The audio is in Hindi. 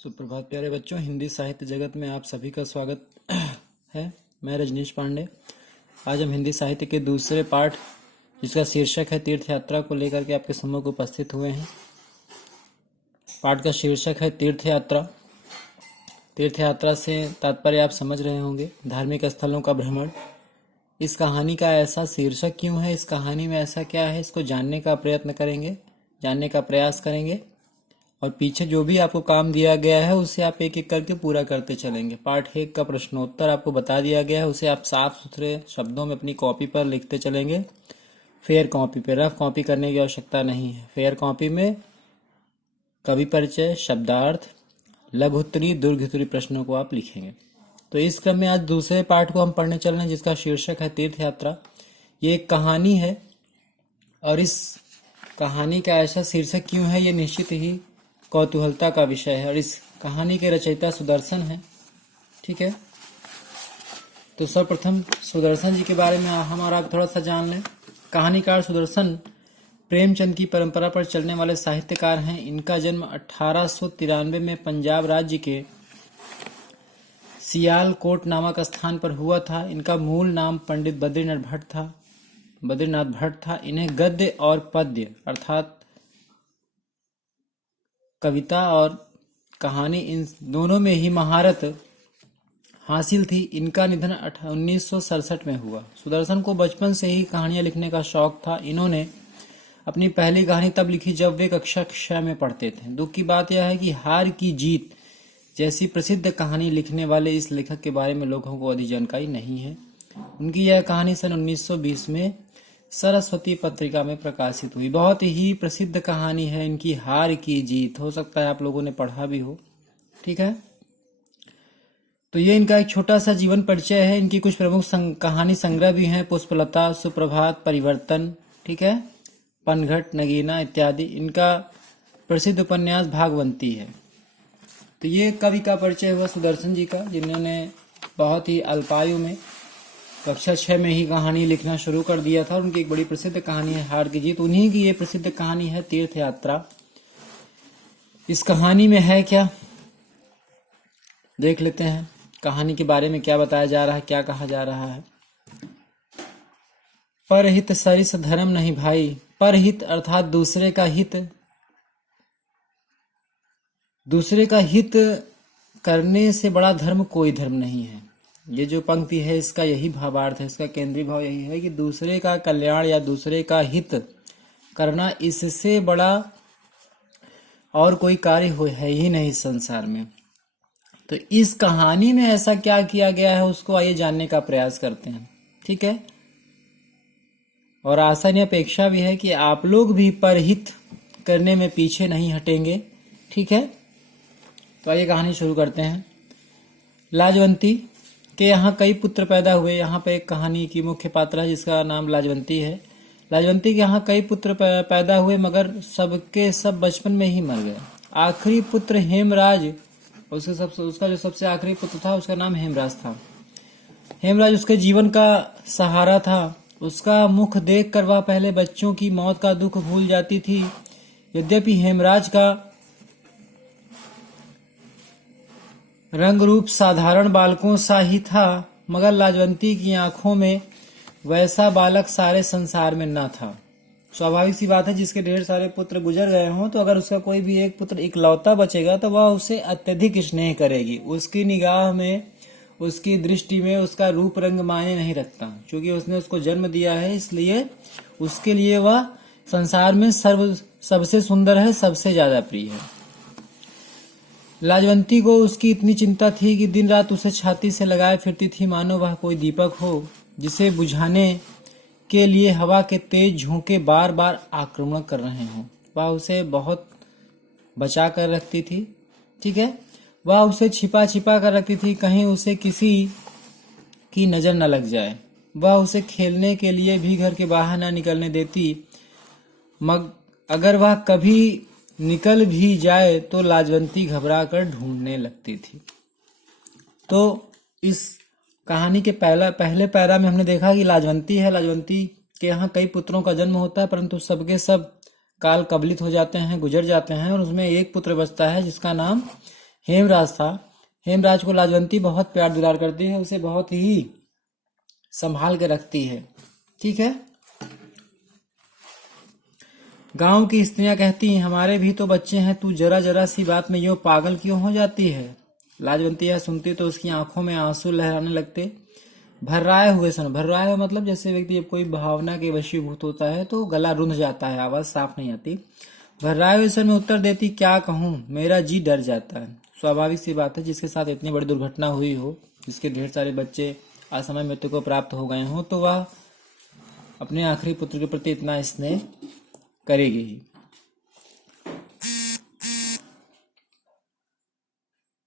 सुप्रभात प्यारे बच्चों, हिंदी साहित्य जगत में आप सभी का स्वागत है। मैं रजनीश पांडे। आज हम हिंदी साहित्य के दूसरे पाठ, जिसका शीर्षक है तीर्थ यात्रा, को लेकर के आपके सम्मुख उपस्थित हुए हैं। पाठ का शीर्षक है तीर्थ यात्रा। तीर्थ यात्रा से तात्पर्य आप समझ रहे होंगे, धार्मिक स्थलों का भ्रमण। इस कहानी का ऐसा शीर्षक क्यों है, इस कहानी में ऐसा क्या है, इसको जानने का प्रयत्न करेंगे, जानने का प्रयास करेंगे। और पीछे जो भी आपको काम दिया गया है उसे आप एक एक करके पूरा करते चलेंगे। पार्ट 1 का प्रश्नोत्तर आपको बता दिया गया है, उसे आप साफ सुथरे शब्दों में अपनी कॉपी पर लिखते चलेंगे। फेयर कॉपी पे, रफ कॉपी करने की आवश्यकता नहीं है। फेयर कॉपी में कवि परिचय, शब्दार्थ, लघुत्तरी, दीर्घोत्तरी प्रश्नों को आप लिखेंगे। तो इस क्रम में आज दूसरे पाठ को हम पढ़ने चल रहे हैं, जिसका शीर्षक है तीर्थ यात्रा। ये एक कहानी है और इस कहानी का ऐसा शीर्षक क्यों है, ये निश्चित ही कौतूहलता का विषय है। और इस कहानी के रचयिता सुदर्शन है। ठीक है, तो सर्वप्रथम सुदर्शन जी के बारे में हम और आप थोड़ा सा जान लें। कहानीकार सुदर्शन प्रेमचंद की परंपरा पर चलने वाले साहित्यकार हैं। इनका जन्म 1893 में पंजाब राज्य के सियालकोट नामक स्थान पर हुआ था। इनका मूल नाम पंडित बद्रीनाथ भट्ट था। इन्हें गद्य और पद्य अर्थात कविता और कहानी, इन दोनों में ही महारत हासिल थी। इनका निधन 1967 में हुआ। सुदर्शन को बचपन से ही कहानियां लिखने का शौक था। इन्होंने अपनी पहली कहानी तब लिखी जब वे कक्षा 6 में पढ़ते थे। दुख की बात यह है कि हार की जीत जैसी प्रसिद्ध कहानी लिखने वाले इस लेखक के बारे में लोगों को अधिक जानकारी नहीं है। उनकी यह कहानी सन 1920 में सरस्वती पत्रिका में प्रकाशित हुई। बहुत ही प्रसिद्ध कहानी है इनकी, हार की जीत। हो सकता है आप लोगों ने पढ़ा भी हो। ठीक है, तो ये इनका एक छोटा सा जीवन परिचय है। इनकी कुछ प्रमुख कहानी संग्रह भी हैं, पुष्पलता, सुप्रभात, परिवर्तन, ठीक है, पनघट, नगीना इत्यादि। इनका प्रसिद्ध उपन्यास भागवंती है। तो ये कवि का परिचय हुआ सुदर्शन जी का, जिन्होंने बहुत ही अल्पायु में कक्षा 6 में ही कहानी लिखना शुरू कर दिया था। उनकी एक बड़ी प्रसिद्ध कहानी है हार की जीत। उन्हीं की ये प्रसिद्ध कहानी है तीर्थ यात्रा। इस कहानी में है क्या, देख लेते हैं। कहानी के बारे में क्या बताया जा रहा है, क्या कहा जा रहा है। परहित सरिस धर्म नहीं भाई। परहित अर्थात दूसरे का हित, दूसरे का हित करने से बड़ा धर्म कोई धर्म नहीं है। ये जो पंक्ति है इसका यही भावार्थ है, इसका केंद्रीय भाव यही है कि दूसरे का कल्याण या दूसरे का हित करना, इससे बड़ा और कोई कार्य है ही नहीं संसार में। तो इस कहानी में ऐसा क्या किया गया है, उसको आइए जानने का प्रयास करते हैं। ठीक है, और आशा नहीं अपेक्षा भी है कि आप लोग भी परहित करने में पीछे नहीं हटेंगे। ठीक है, तो आइए कहानी शुरू करते हैं। लाजवंती के यहाँ कई पुत्र पैदा हुए। यहाँ पे एक कहानी की मुख्य पात्र है जिसका नाम लाजवंती है। लाजवंती के यहाँ कई पुत्र पैदा हुए, मगर सबके सब बचपन में ही मर गए। आखिरी पुत्र हेमराज, उसका जो सबसे आखिरी पुत्र था उसका नाम हेमराज था। हेमराज उसके जीवन का सहारा था। उसका मुख देख कर वह पहले बच्चों की मौत का दुख भूल जाती थी। यद्यपि हेमराज का रंग रूप साधारण बालकों सा ही था, मगर लाजवंती की आंखों में वैसा बालक सारे संसार में न था। स्वाभाविक सी बात है, जिसके ढेर सारे पुत्र गुजर गए हों, तो अगर उसका कोई भी एक पुत्र इकलौता बचेगा तो वह उसे अत्यधिक स्नेह करेगी। उसकी निगाह में, उसकी दृष्टि में उसका रूप रंग मायने नहीं रखता। क्योंकि उसने उसको जन्म दिया है, इसलिए उसके लिए वह संसार में सबसे सुंदर है, सबसे ज्यादा प्रिय है। लाजवंती को उसकी इतनी चिंता थी कि दिन रात उसे छाती से लगाए फिरती थी, मानो वह कोई दीपक हो जिसे बुझाने के लिए हवा के तेज झोंके बार बार आक्रमण कर रहे हों। वह उसे बहुत बचा कर रखती थी। ठीक है, वह उसे छिपा छिपा कर रखती थी, कहीं उसे किसी की नजर न लग जाए। वह उसे खेलने के लिए भी घर के बाहर न निकलने देती। अगर वह कभी निकल भी जाए तो लाजवंती घबरा कर ढूंढने लगती थी। तो इस कहानी के पहले पैरा में हमने देखा कि लाजवंती है। लाजवंती के यहाँ कई पुत्रों का जन्म होता है, परंतु सबके सब काल कबलित हो जाते हैं, गुजर जाते हैं। और उसमें एक पुत्र बचता है जिसका नाम हेमराज था। हेमराज को लाजवंती बहुत प्यार दुलार करती है, उसे बहुत ही संभाल के रखती है। ठीक है। गांव की स्त्रियां कहती हैं, हमारे भी तो बच्चे हैं, तू जरा जरा सी बात में यूं पागल क्यों हो जाती है। लाजवंती यह सुनती तो उसकी आंखों में आंसू लहराने लगते। भर्राए हुए मतलब जैसे व्यक्ति जब कोई भावना के वशीभूत होता है तो गला रुंध जाता है, आवाज साफ नहीं आती। भर्राए हुए स्वर में उत्तर देती, क्या कहूँ, मेरा जी डर जाता है। स्वाभाविक सी बात है, जिसके साथ इतनी बड़ी दुर्घटना हुई हो, जिसके ढेर सारे बच्चे असमय मृत्यु को प्राप्त हो गए हों, तो वह अपने आखिरी पुत्र के प्रति इतना स्नेह करेगी ही।